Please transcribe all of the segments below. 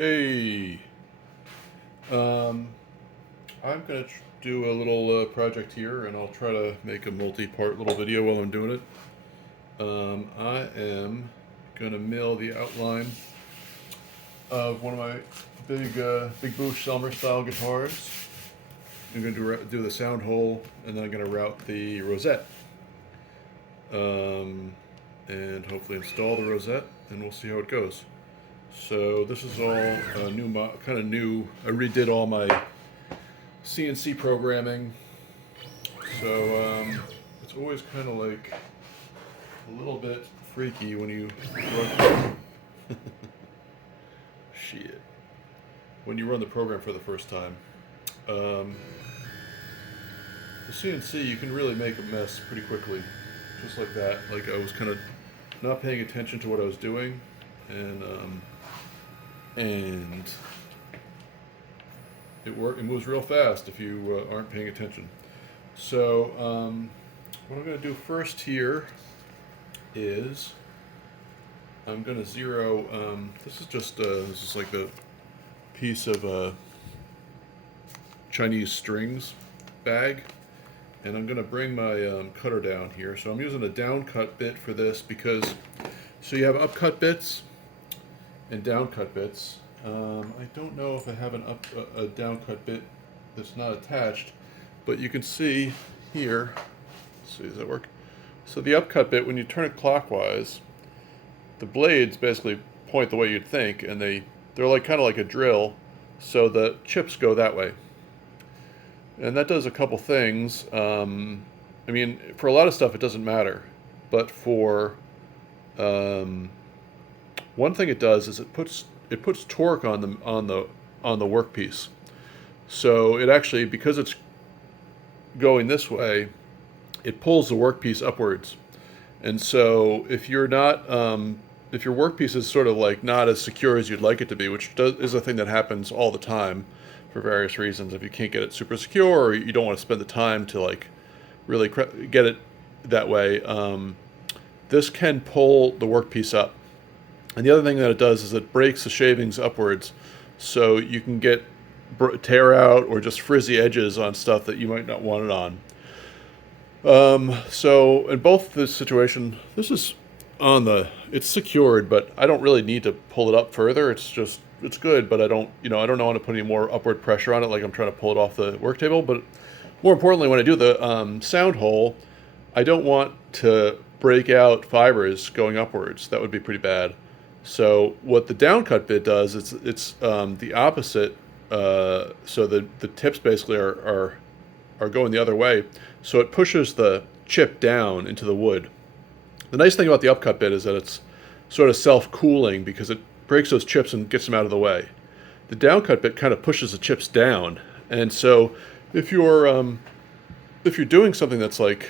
Hey, um, I'm gonna do a little project here, and I'll try to make a multi-part little video while I'm doing it. I am gonna mill the outline of one of my big Boosh Selmer style guitars. I'm gonna do the sound hole, and then I'm gonna route the Rosette, um, and hopefully install the Rosette, and we'll see how it goes. So this is all kind of new. I redid all my CNC programming. So it's always kind of like a little bit freaky when you run shit when you run the program for the first time. Um, the CNC, you can really make a mess pretty quickly, just like that. Like I was kind of not paying attention to what I was doing, and it moves real fast if you aren't paying attention. So what I'm going to do first here is I'm going to zero. This is like the piece of Chinese strings bag, and I'm going to bring my cutter down here. So I'm using a down cut bit for this because so you have upcut bits and down cut bits. I don't know if I have a down cut bit that's not attached, but you can see here. Let's see, does that work? So the upcut bit, when you turn it clockwise, the blades basically point the way you'd think, and they're like kind of like a drill, so the chips go that way. And that does a couple things. I mean, for a lot of stuff it doesn't matter, but for one thing it does is it puts torque on the workpiece. So it actually, because it's going this way, it pulls the workpiece upwards. And so if you're not if your workpiece is sort of like not as secure as you'd like it to be, which is a thing that happens all the time for various reasons. If you can't get it super secure, or you don't want to spend the time to like really get it that way, this can pull the workpiece up. And the other thing that it does is it breaks the shavings upwards, so you can get tear out or just frizzy edges on stuff that you might not want it on. So in both this situation, this is it's secured, but I don't really need to pull it up further. It's good, but I don't want to put any more upward pressure on it, like I'm trying to pull it off the work table. But more importantly, when I do the sound hole, I don't want to break out fibers going upwards. That would be pretty bad. So what the downcut bit does, it's the opposite. So the tips basically are going the other way. So it pushes the chip down into the wood. The nice thing about the upcut bit is that it's sort of self-cooling because it breaks those chips and gets them out of the way. The downcut bit kind of pushes the chips down, and so if you're doing something that's like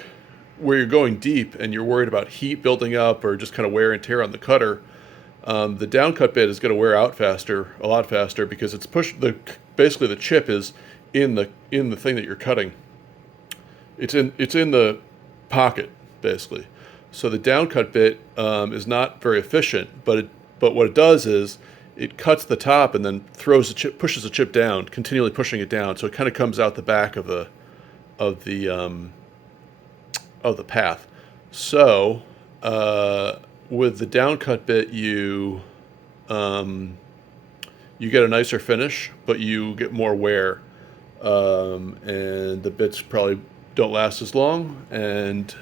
where you're going deep and you're worried about heat building up or just kind of wear and tear on the cutter, the downcut bit is going to wear out a lot faster, because it's basically the chip is in the thing that you're cutting. It's in the pocket basically. So the downcut bit is not very efficient, but what it does is it cuts the top and then pushes the chip down, continually pushing it down. So it kind of comes out the back of the path. So with the downcut bit, you get a nicer finish, but you get more wear, and the bits probably don't last as long, and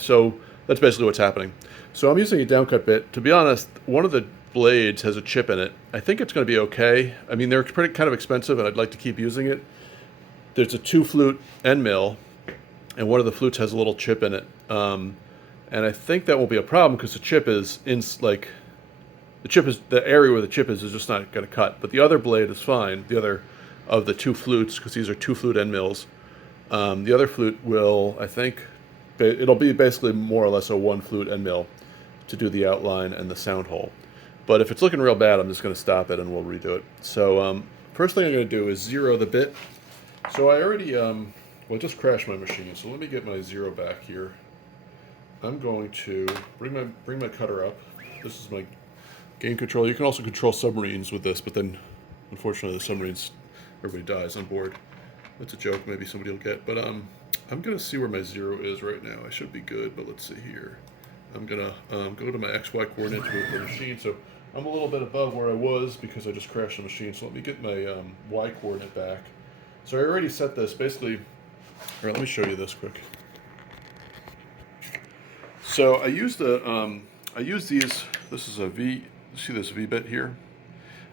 so that's basically what's happening. So I'm using a downcut bit. To be honest, one of the blades has a chip in it. I think it's going to be okay. I mean, they're kind of expensive, and I'd like to keep using it. There's a 2-flute end mill, and one of the flutes has a little chip in it. And I think that won't be a problem because the chip is the area where the chip is just not going to cut. But the other blade is fine. The other of the 2 flutes, because these are 2-flute end mills. The other flute will, I think, it'll be basically more or less a 1-flute end mill to do the outline and the sound hole. But if it's looking real bad, I'm just going to stop it and we'll redo it. So first thing I'm going to do is zero the bit. So I already, just crashed my machine. So let me get my zero back here. I'm going to bring my cutter up. This is my game control. You can also control submarines with this, but then unfortunately the submarines, everybody dies on board. That's a joke maybe somebody will get, but I'm gonna see where my 0 is right now. I should be good, but let's see here. I'm gonna go to my XY coordinates with the machine. So I'm a little bit above where I was because I just crashed the machine. So let me get my Y coordinate back. So I already set this basically. All right, let me show you this quick. So I use these. This is a V. See this V bit here?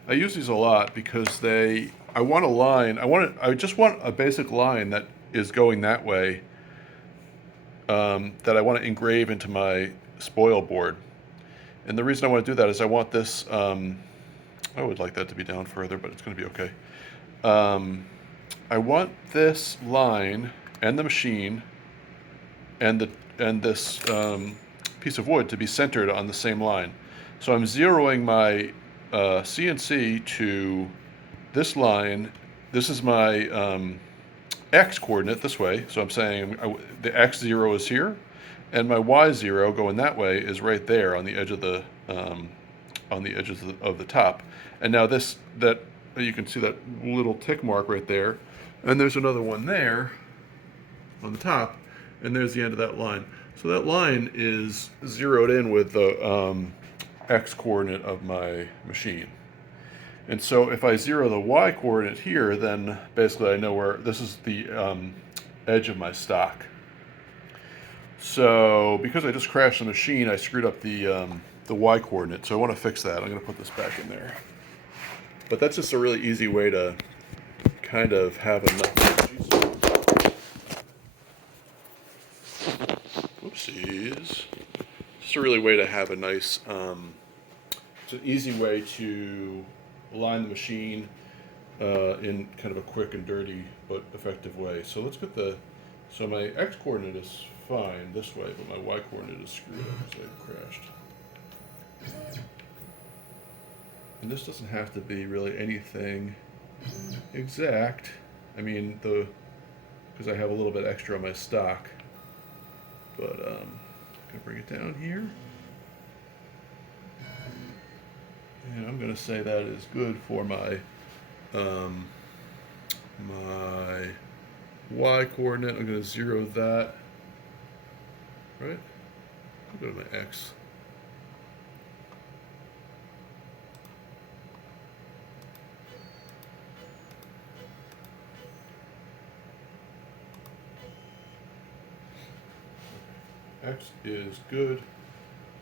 I use these a lot because I want a line. I just want a basic line that is going that way. That I want to engrave into my spoil board. And the reason I want to do that is I want this. I would like that to be down further, but it's going to be okay. I want this line and the machine and this piece of wood to be centered on the same line. So I'm zeroing my CNC to this line. This is my X coordinate this way. So I'm saying the X0 is here, and my Y0 going that way is right there on the edge of the of the top. And now that you can see that little tick mark right there, and there's another one there on the top, and there's the end of that line. So that line is zeroed in with the X coordinate of my machine. And so if I zero the Y coordinate here, then basically I know where this is the edge of my stock. So because I just crashed the machine, I screwed up the Y coordinate. So I want to fix that. I'm going to put this back in there. But that's just a really easy way to kind of have enough. Oopsies. Just a really way to have a nice. It's an easy way to align the machine in kind of a quick and dirty but effective way. So let's get so my X coordinate is fine this way, but my Y coordinate is screwed up because I crashed. And this doesn't have to be really anything exact. I mean, because I have a little bit extra on my stock. But I'm gonna bring it down here. And I'm going to say that is good for my my Y coordinate. I'm going to zero that. Right? I'll go to my X. X is good.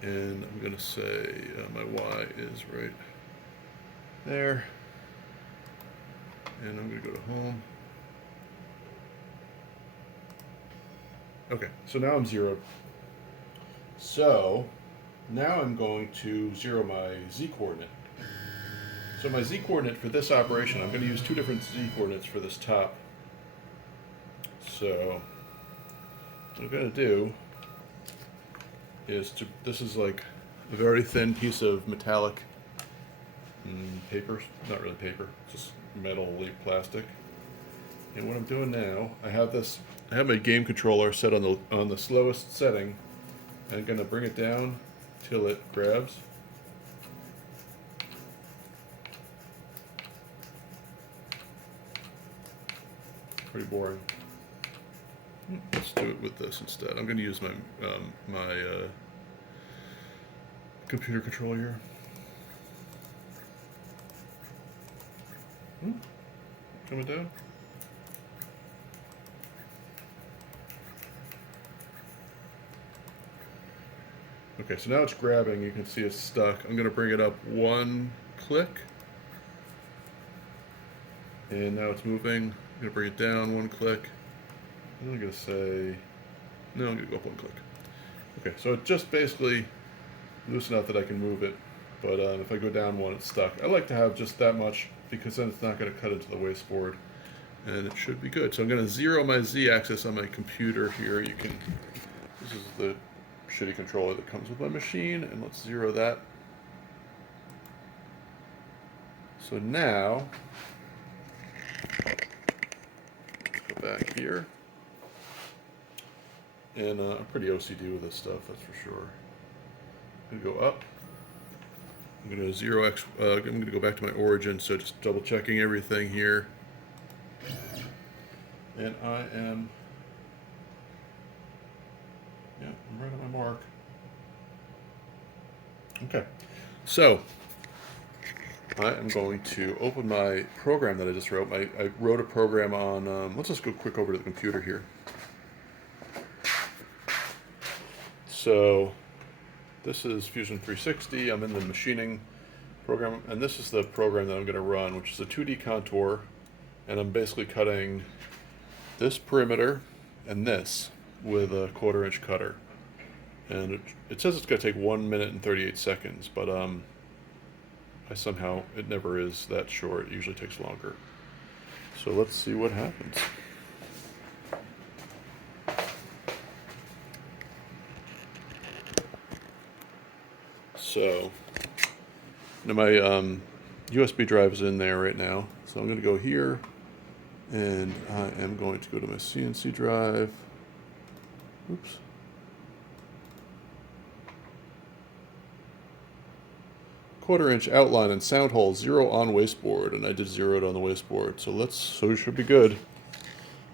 And I'm going to say my Y is right there. And I'm going to go to home. Okay, so now I'm zeroed. So now I'm going to zero my Z coordinate. So my Z coordinate for this operation, I'm going to use two different Z coordinates for this top. So what I'm going to do is this is like a very thin piece of metallic paper, not really paper, just metal plastic. And what I'm doing now, I have my game controller set on the slowest setting. I'm gonna bring it down till it grabs. Pretty boring. Let's do it with this instead. I'm going to use my computer controller here. Coming down. Okay, so now it's grabbing. You can see it's stuck. I'm going to bring it up one click. And now it's moving. I'm going to bring it down one click. I'm going to say, no, I'm going to go up one click. Okay, so it just basically loose enough that I can move it. But if I go down one, it's stuck. I like to have just that much because then it's not going to cut into the wasteboard. And it should be good. So I'm going to zero my Z-axis on my computer here. This is the shitty controller that comes with my machine. And let's zero that. So now, go back here. And I'm pretty OCD with this stuff, that's for sure. I'm going to go up, I'm going to 0x, I'm going to go back to my origin, so just double checking everything here. And I am, yeah, I'm right on my mark. Okay, so I am going to open my program that I just wrote. I wrote a program on, let's just go quick over to the computer here. So this is Fusion 360. I'm in the machining program, and this is the program that I'm going to run, which is a 2D contour, and I'm basically cutting this perimeter and this with a 1/4 inch cutter. And it says it's going to take 1 minute and 38 seconds, but it never is that short. It usually takes longer. So let's see what happens. So now my USB drive is in there right now. So I'm going to go here, and I am going to go to my CNC drive. Oops. Quarter inch outline and sound hole, 0 on wasteboard, and I did 0 it on the wasteboard. So it should be good.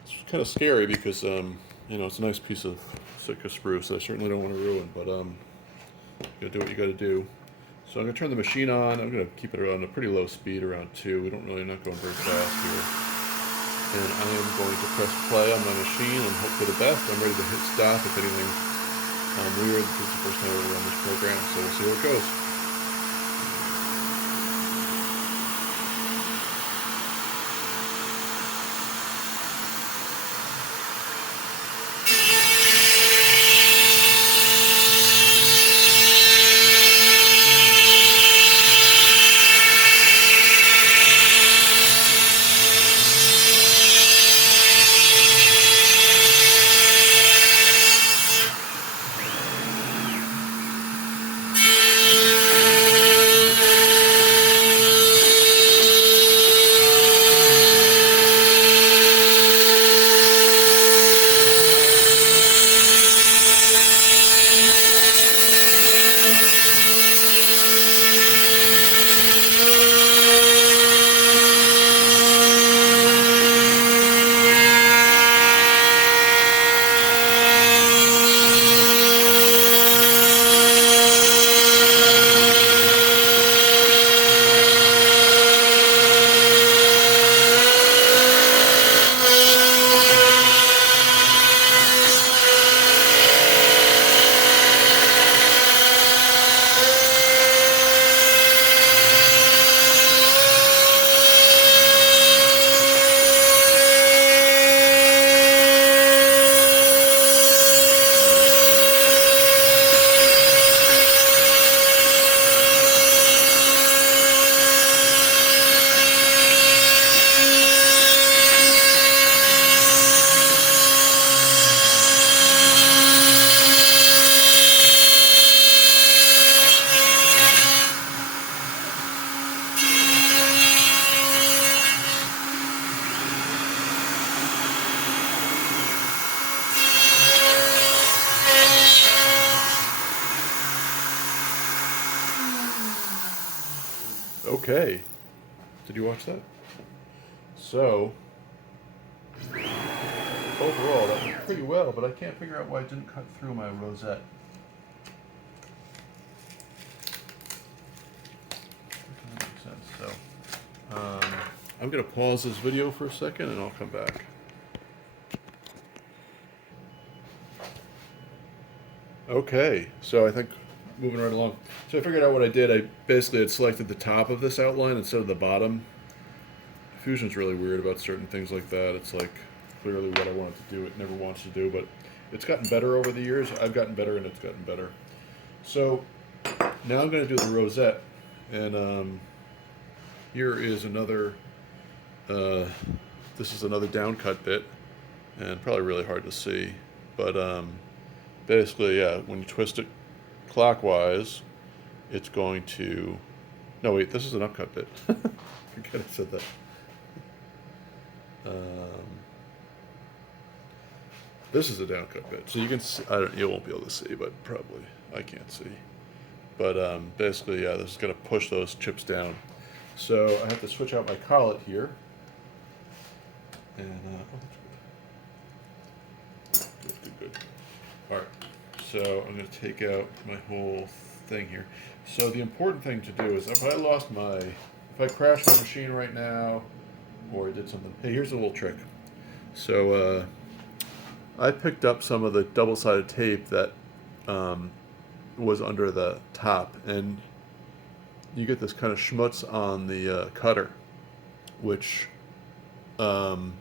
It's kind of scary because it's a nice piece of Sitka spruce that I certainly don't want to ruin, but you gotta do what you gotta do. So I'm gonna turn the machine on. I'm gonna keep it on a pretty low speed, around 2. Not going very fast here. And I am going to press play on my machine and hope for the best. I'm ready to hit stop if anything weird. This is the first time I've ever run this program, so we'll see where it goes. Okay. Did you watch that? So, overall, that went pretty well, but I can't figure out why it didn't cut through my rosette. That makes sense. So, I'm going to pause this video for a second, and I'll come back. Okay, so I think moving right along. So I figured out what I did. I basically had selected the top of this outline instead of the bottom. Fusion's really weird about certain things like that. It's like clearly what I wanted to do, it never wants to do, but it's gotten better over the years. I've gotten better and it's gotten better. So now I'm going to do the rosette, and here is another, this is another downcut bit, and probably really hard to see, but basically, yeah, when you twist it clockwise, it's going to, no wait, this is an upcut bit. Forget I said that. This is a downcut bit, so you can see, you won't be able to see, but probably I can't see. But basically, yeah, this is going to push those chips down. So I have to switch out my collet here. And, oh, that's good. Good. All right, so I'm going to take out my whole thing here. So the important thing to do is if I crashed my machine right now, or I did something, hey, here's a little trick. So I picked up some of the double-sided tape that was under the top, and you get this kind of schmutz on the cutter, which can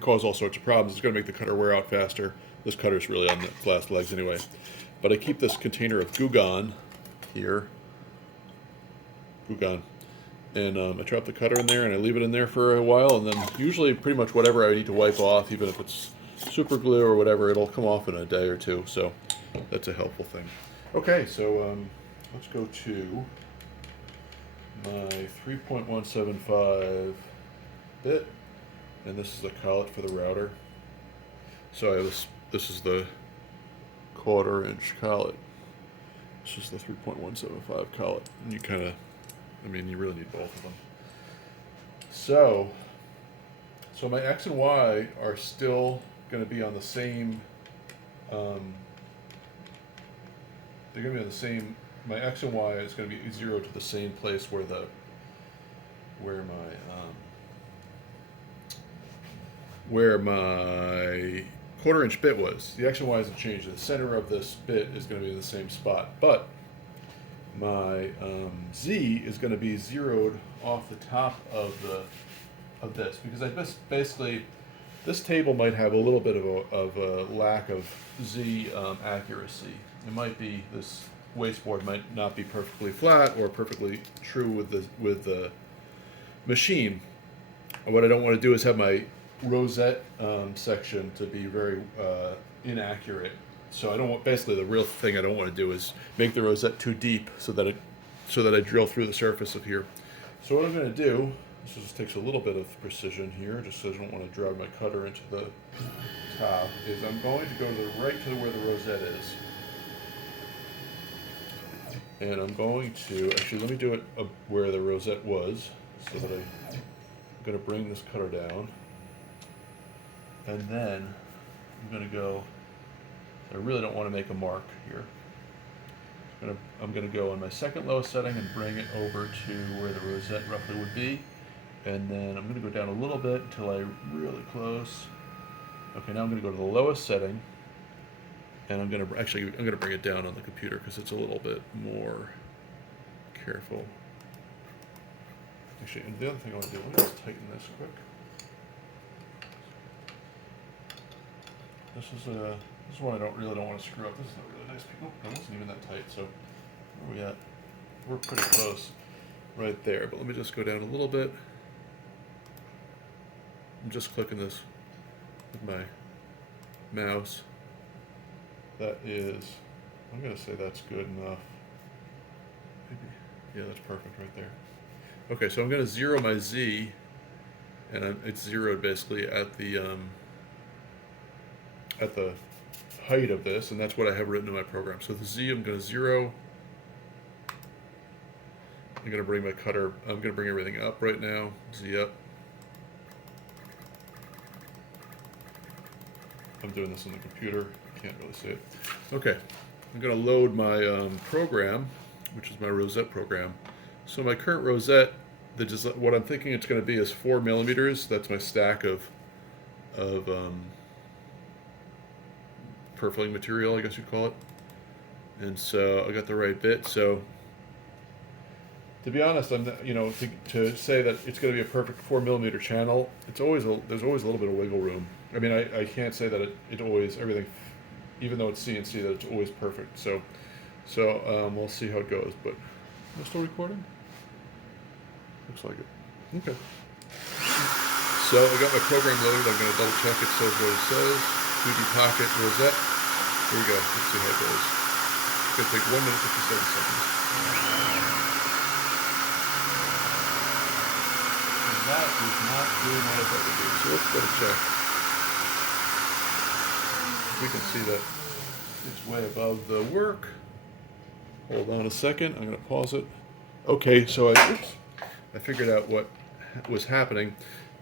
cause all sorts of problems. It's going to make the cutter wear out faster. This cutter's really on the glass legs anyway. But I keep this container of Goo here, and I drop the cutter in there and I leave it in there for a while, and then usually pretty much whatever I need to wipe off, even if it's super glue or whatever, it'll come off in a day or two. So that's a helpful thing. Okay, so let's go to my 3.175 bit, and this is the collet for the router. So I have this is the 1/4 inch collet. This is the 3.175 collet. And you kind of, I mean, you really need both of them. So my X and Y are still going to be on the same, they're going to be on the same, my X and Y is going to be 0 to the same place where my 1/4 inch bit was. The X and Y hasn't changed. The center of this bit is going to be in the same spot, but my Z is going to be zeroed off the top of this, because basically this table might have a little bit of a lack of Z accuracy. It might be this wasteboard might not be perfectly flat or perfectly true with the machine. And what I don't want to do is have my Rosette section to be very inaccurate. So I don't want, basically the real thing I don't want to do is make the Rosette too deep so that I drill through the surface of here. So what I'm going to do, this just takes a little bit of precision here, just so I don't want to drive my cutter into the top, is I'm going to go to the right to where the Rosette is. And I'm going to, actually let me do it where the Rosette was, so that I'm going to bring this cutter down. And then I'm going to go, I really don't want to make a mark here. I'm going to go on my second lowest setting and bring it over to where the Rosette roughly would be. And then I'm going to go down a little bit until I'm really close. Okay, now I'm going to go to the lowest setting. And I'm going to bring it down on the computer because it's a little bit more careful. Actually, and the other thing I want to do, let me just tighten this quick. This is one I really don't want to screw up. This is a really nice piece. It wasn't even that tight, so where are we at? We're pretty close right there, but let me just go down a little bit. I'm just clicking this with my mouse. That is, I'm going to say that's good enough. Maybe, yeah, that's perfect right there. Okay, so I'm going to zero my Z, and it's zeroed basically at the height of this, and that's what I have written in my program. So the Z, I'm going to zero. I'm going to bring my cutter, I'm going to bring everything up right now, Z up. I'm doing this on the computer, can't really see it. Okay, I'm going to load my program, which is my Rosette program. So my current Rosette, what I'm thinking it's going to be is 4 millimeters. That's my stack of purfling material, I guess you'd call it. And so I got the right bit. So to be honest, to say that it's going to be a perfect 4 millimeter channel, there's always a little bit of wiggle room. I mean, I can't say that it always, everything, even though it's CNC, that it's always perfect. So we'll see how it goes. But am I still recording? Looks like it. Okay. So I got my program loaded. I'm going to double check it says what it says. 2D pocket Rosette. Here we go. Let's see how it goes. It's going to take 1 minute 57 seconds. And that is not doing what I thought it would do. So let's go to check. We can see that it's way above the work. Hold on a second. I'm going to pause it. Okay, so I figured out what was happening.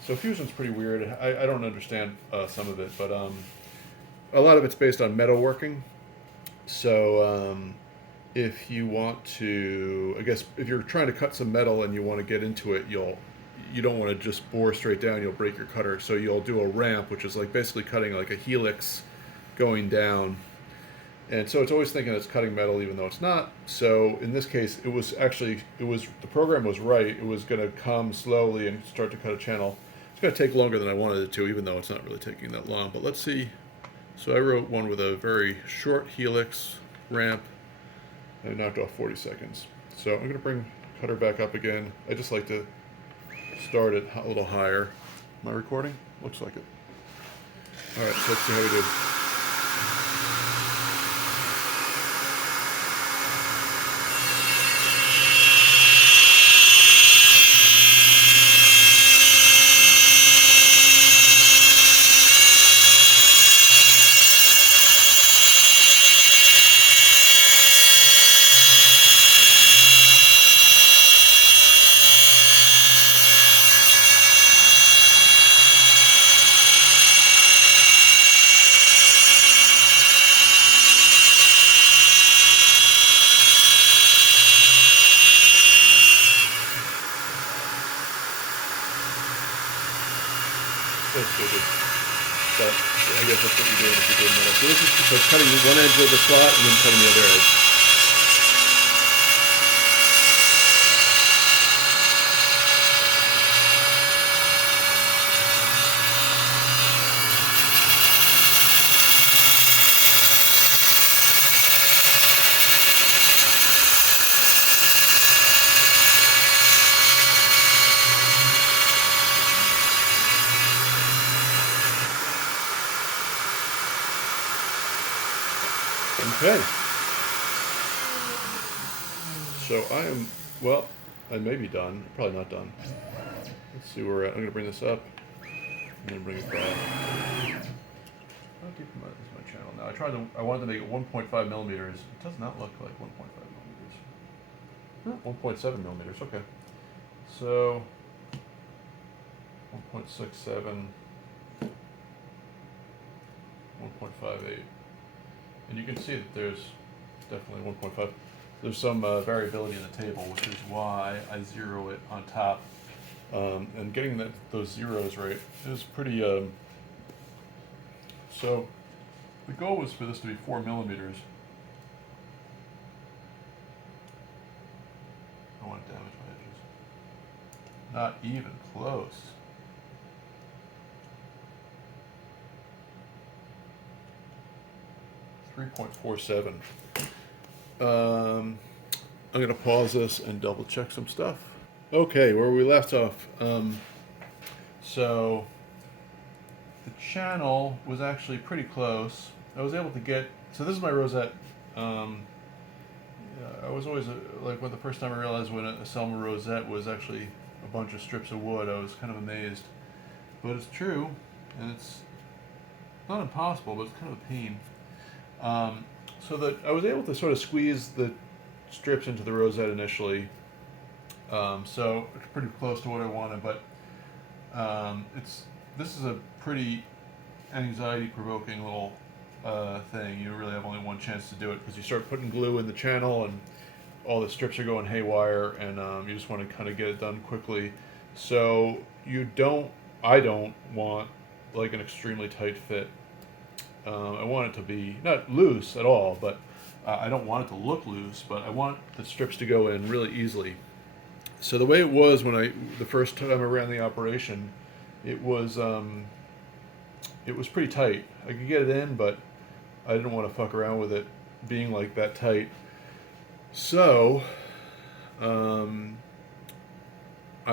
So Fusion's pretty weird. I don't understand some of it, but a lot of it's based on metalworking. So if you want to, I guess if you're trying to cut some metal and you want to get into it, you don't want to just bore straight down. You'll break your cutter. So you'll do a ramp, which is like basically cutting like a helix going down. And so it's always thinking it's cutting metal even though it's not. So in this case, the program was right. It was going to come slowly and start to cut a channel. It's going to take longer than I wanted it to, even though it's not really taking that long. But let's see. So I wrote one with a very short helix ramp. I knocked off 40 seconds. So I'm going to bring cutter back up again. I just like to start it a little higher. Am I recording? Looks like it. All right, so let's see how we do. That's good. But I guess that's what you're doing if you're doing metal. So this is so cutting one edge of the slot and then cutting the other edge. Okay. So well, I may be done. Probably not done. Let's see where we're at. I'm going to bring this up. I'm going to bring it back. How deep is my channel now? I wanted to make it 1.5 millimeters. It does not look like 1.5 millimeters. 1.7 millimeters, okay. So, 1.67, 1.58. And you can see that there's definitely 1.5. There's some variability in the table, which is why I zero it on top. And getting those zeros right is pretty, so the goal was for this to be 4 millimeters. I don't want to damage my edges. Not even close. .47. I'm going to pause this and double check some stuff. Okay, where we left off. So the channel was actually pretty close. I was able to get, so this is my Rosette. I was always, like when the first time I realized when a Selma Rosette was actually a bunch of strips of wood, I was kind of amazed. But it's true, and it's not impossible, but it's kind of a pain. So that I was able to sort of squeeze the strips into the Rosette initially, so it's pretty close to what I wanted. But this is a pretty anxiety-provoking little thing. You really have only one chance to do it because you start putting glue in the channel and all the strips are going haywire, and you just want to kind of get it done quickly. So I don't want like an extremely tight fit. I want it to be not loose at all, but I don't want it to look loose, but I want the strips to go in really easily. So the way it was the first time I ran the operation, it was pretty tight. I could get it in, but I didn't want to fuck around with it being like that tight. So I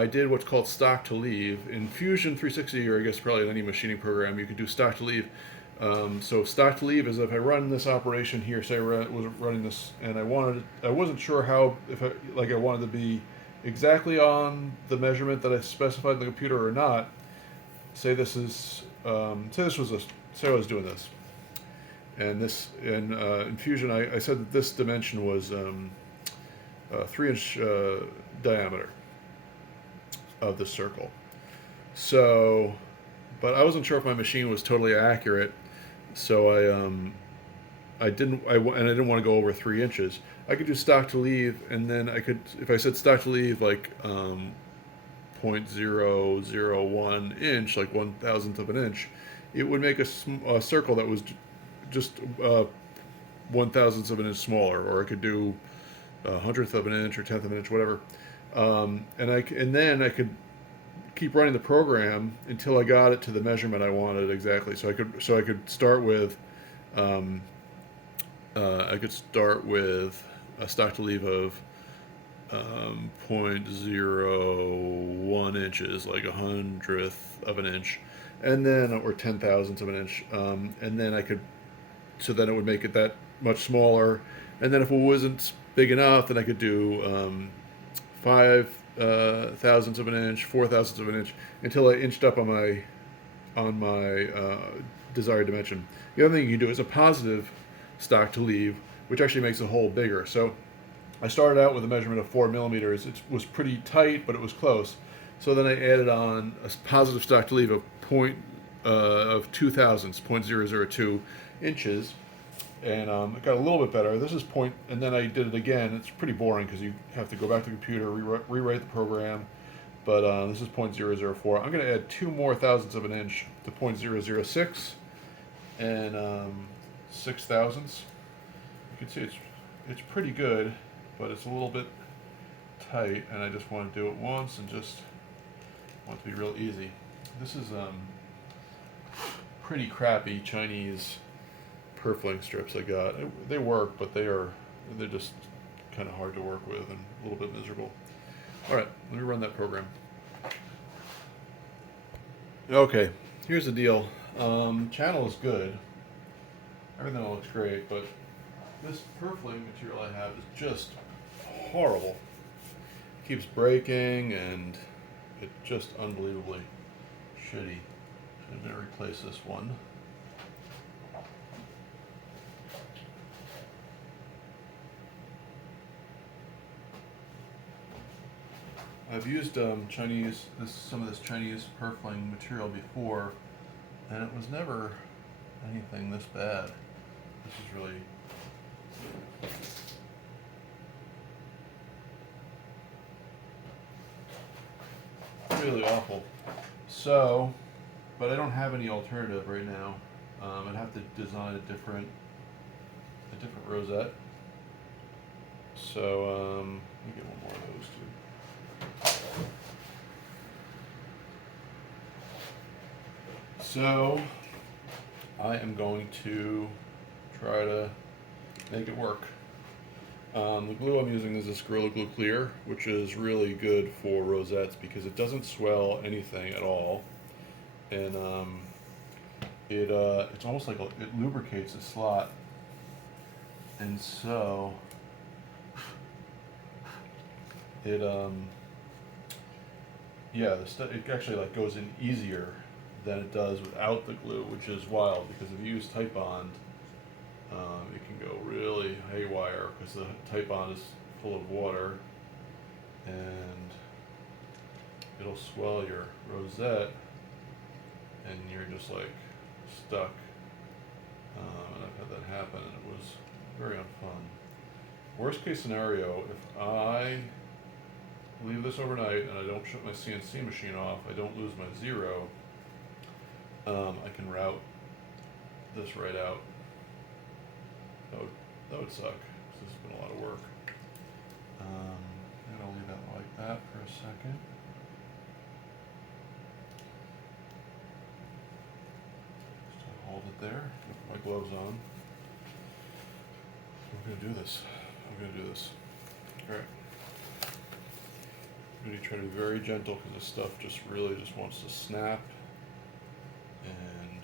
did what's called stock to leave. In Fusion 360, or I guess probably in any machining program, you could do stock to leave. So stock to leave is if I run this operation here, say I was running this, and I wasn't sure how, I wanted to be exactly on the measurement that I specified in the computer or not. Say I was doing this, and in Fusion I said that this dimension was 3-inch diameter of the circle. So, but I wasn't sure if my machine was totally accurate, so I didn't and I didn't want to go over 3 inches. I could do stock to leave, and then I could, if I said stock to leave like 0.001 inch, like 1,000th of an inch, it would make a circle that was just 1,000th of an inch smaller, or I could do 100th of an inch or 10th of an inch, whatever. And then I could keep running the program until I got it to the measurement I wanted exactly. So I could start with a stock to leave of 0.01 inches, like 100th of an inch, and then or 10,000ths of an inch, and then then it would make it that much smaller, and then if it wasn't big enough, then I could do 5 thousandths of an inch, 4 thousandths of an inch, until I inched up on my desired dimension. The other thing you can do is a positive stock to leave, which actually makes the hole bigger. So I started out with a measurement of 4 millimeters. It was pretty tight, but it was close. So then I added on a positive stock to leave of 2 thousandths, 0.002 inches, and it got a little bit better. This is point, and then I did it again. It's pretty boring because you have to go back to the computer, rewrite the program. But this is 0.004. I'm going to add 2 more thousandths of an inch to 0.006 and 6 thousandths. You can see it's pretty good, but it's a little bit tight, and I just want to do it once and just want it to be real easy. This is pretty crappy Chinese purfling strips I got. They work, but they're just kind of hard to work with and a little bit miserable. All right, let me run that program. Okay, here's the deal. Channel is good. Everything looks great, but this purfling material I have is just horrible. It keeps breaking, and it's just unbelievably shitty. I'm going to replace this one. I've used some of this Chinese purfling material before, and it was never anything this bad. This is really awful. So, but I don't have any alternative right now. I'd have to design a different rosette. So, let me get one more of those too. So, I am going to try to make it work. The glue I'm using is this Gorilla Glue Clear, which is really good for rosettes because it doesn't swell anything at all, and it's almost like it lubricates the slot, and so it it actually like goes in easier than it does without the glue, which is wild because if you use Titebond, it can go really haywire because the Titebond is full of water and it'll swell your rosette and you're just like stuck. And I've had that happen and it was very unfun. Worst case scenario, if I leave this overnight and I don't shut my CNC machine off, I don't lose my zero, I can route this right out. That would suck. This has been a lot of work. I'm going to leave that like that for a second. Just hold it there. Put my gloves on. I'm going to do this. All right. I'm going to try to be very gentle because this stuff just really just wants to snap. And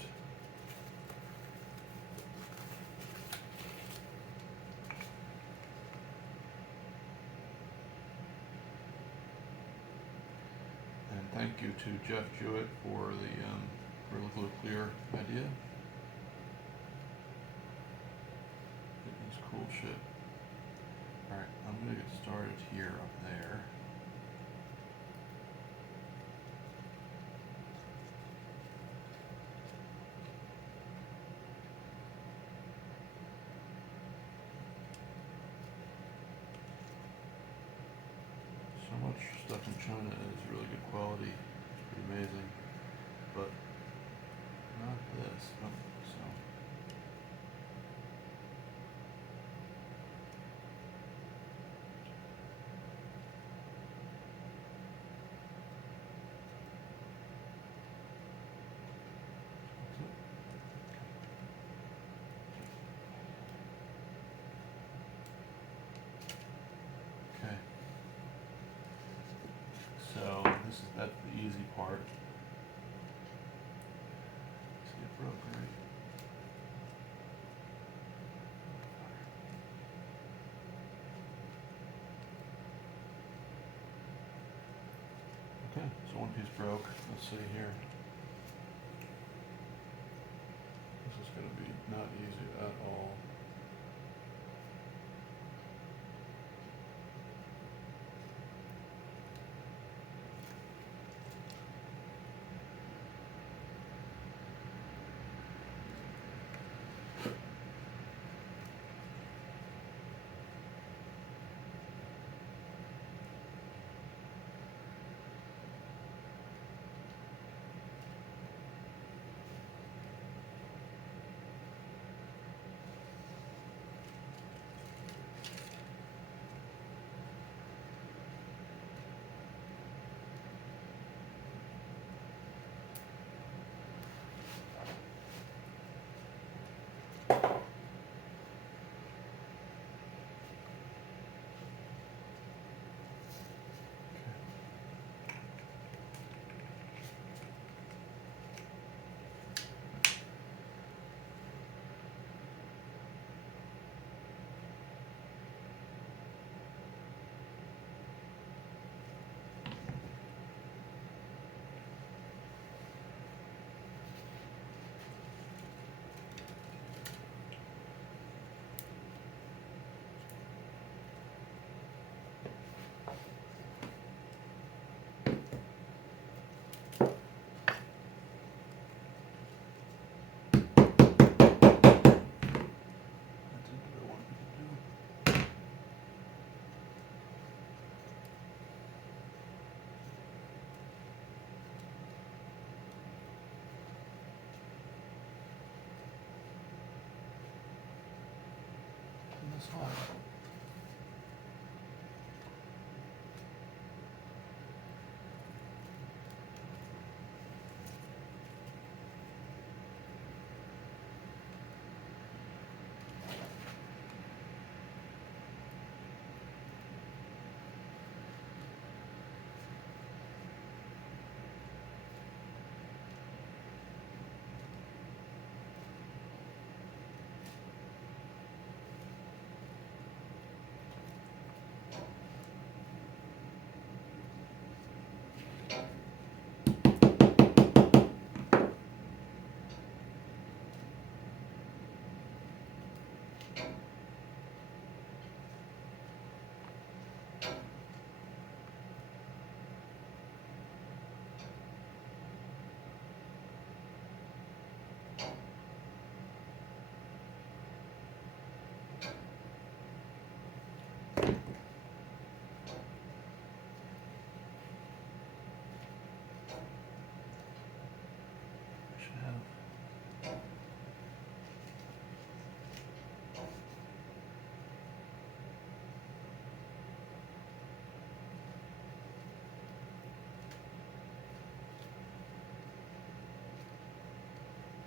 thank you to Jeff Jewett for the Gorilla Glue Clear idea. It's cool shit. Alright, I'm going to get started here up there. So much stuff in China is really good quality. It's pretty amazing. But not this. Oh, so. Okay. So that's the easy part. Let's get broke, right? Okay, so one piece broke. Let's see here. This is going to be not easy at all. This hole.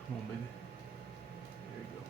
Come on, baby. There you go.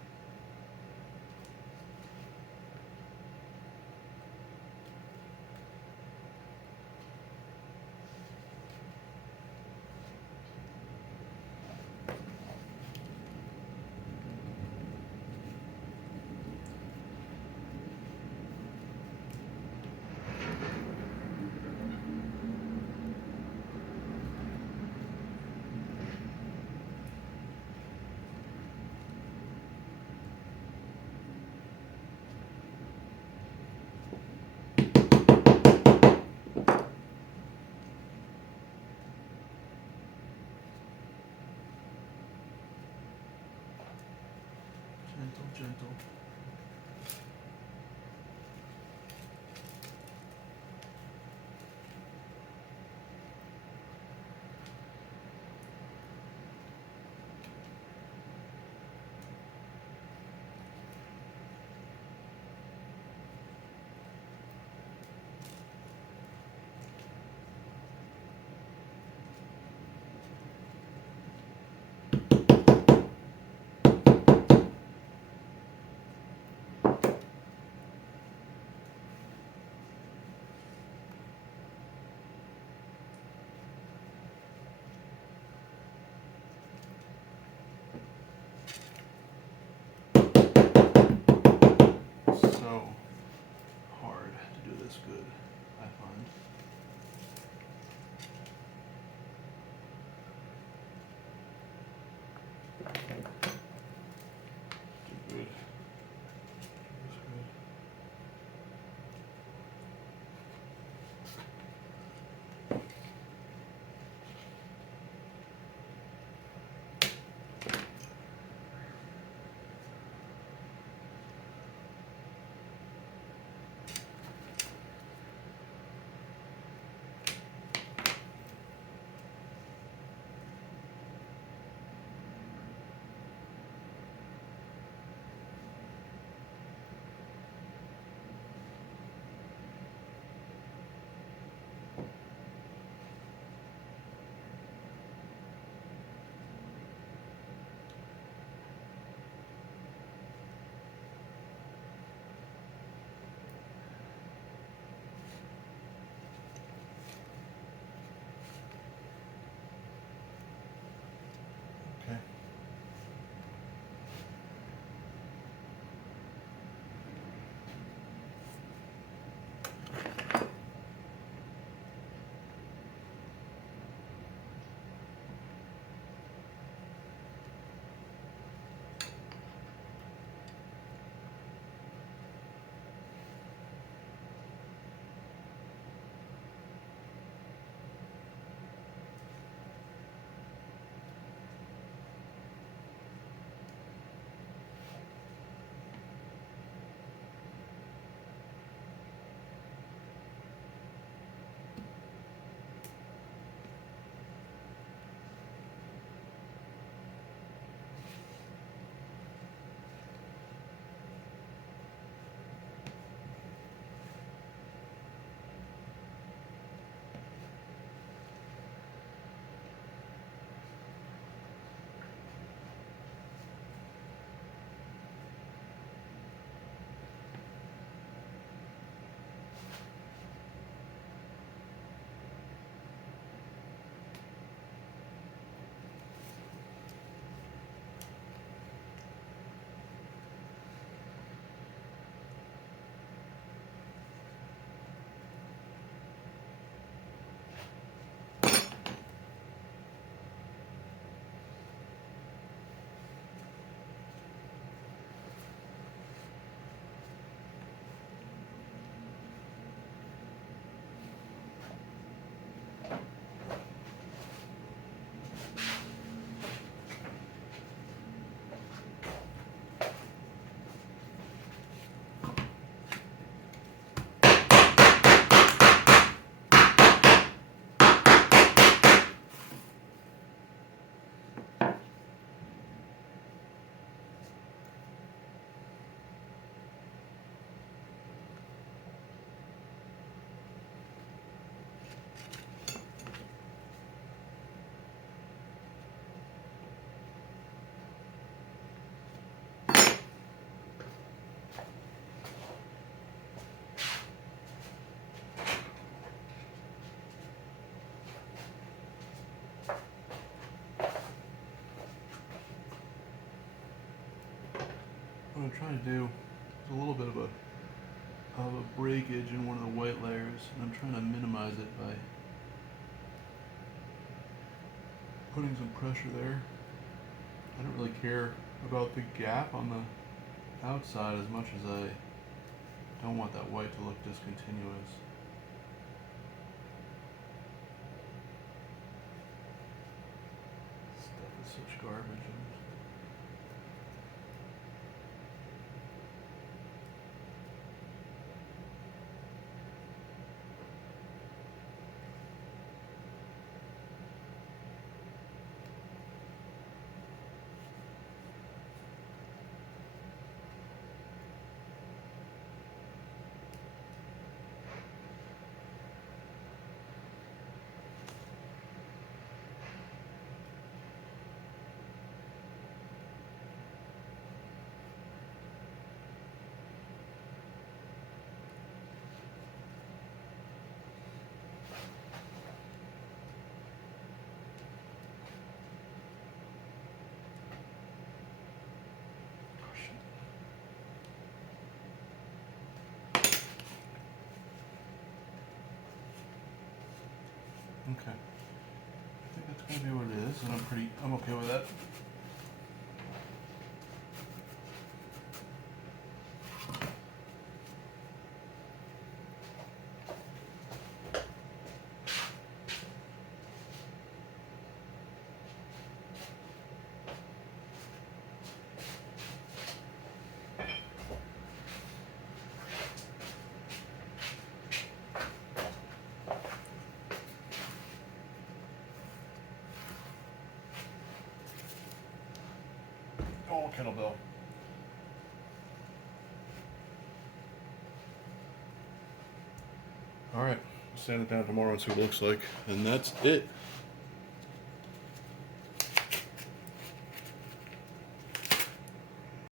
Gentle, gentle. So hard to do this good, I find. Too good. That's good. Okay. What I'm trying to do is a little bit of a breakage in one of the white layers, and I'm trying to minimize it by putting some pressure there. I don't really care about the gap on the outside as much as I don't want that white to look discontinuous. Stuff is such garbage. Okay. I think that's gonna be what it is, and I'm okay with that. Oh, kettlebell. All right, sand it down tomorrow and see what it looks like, and that's it.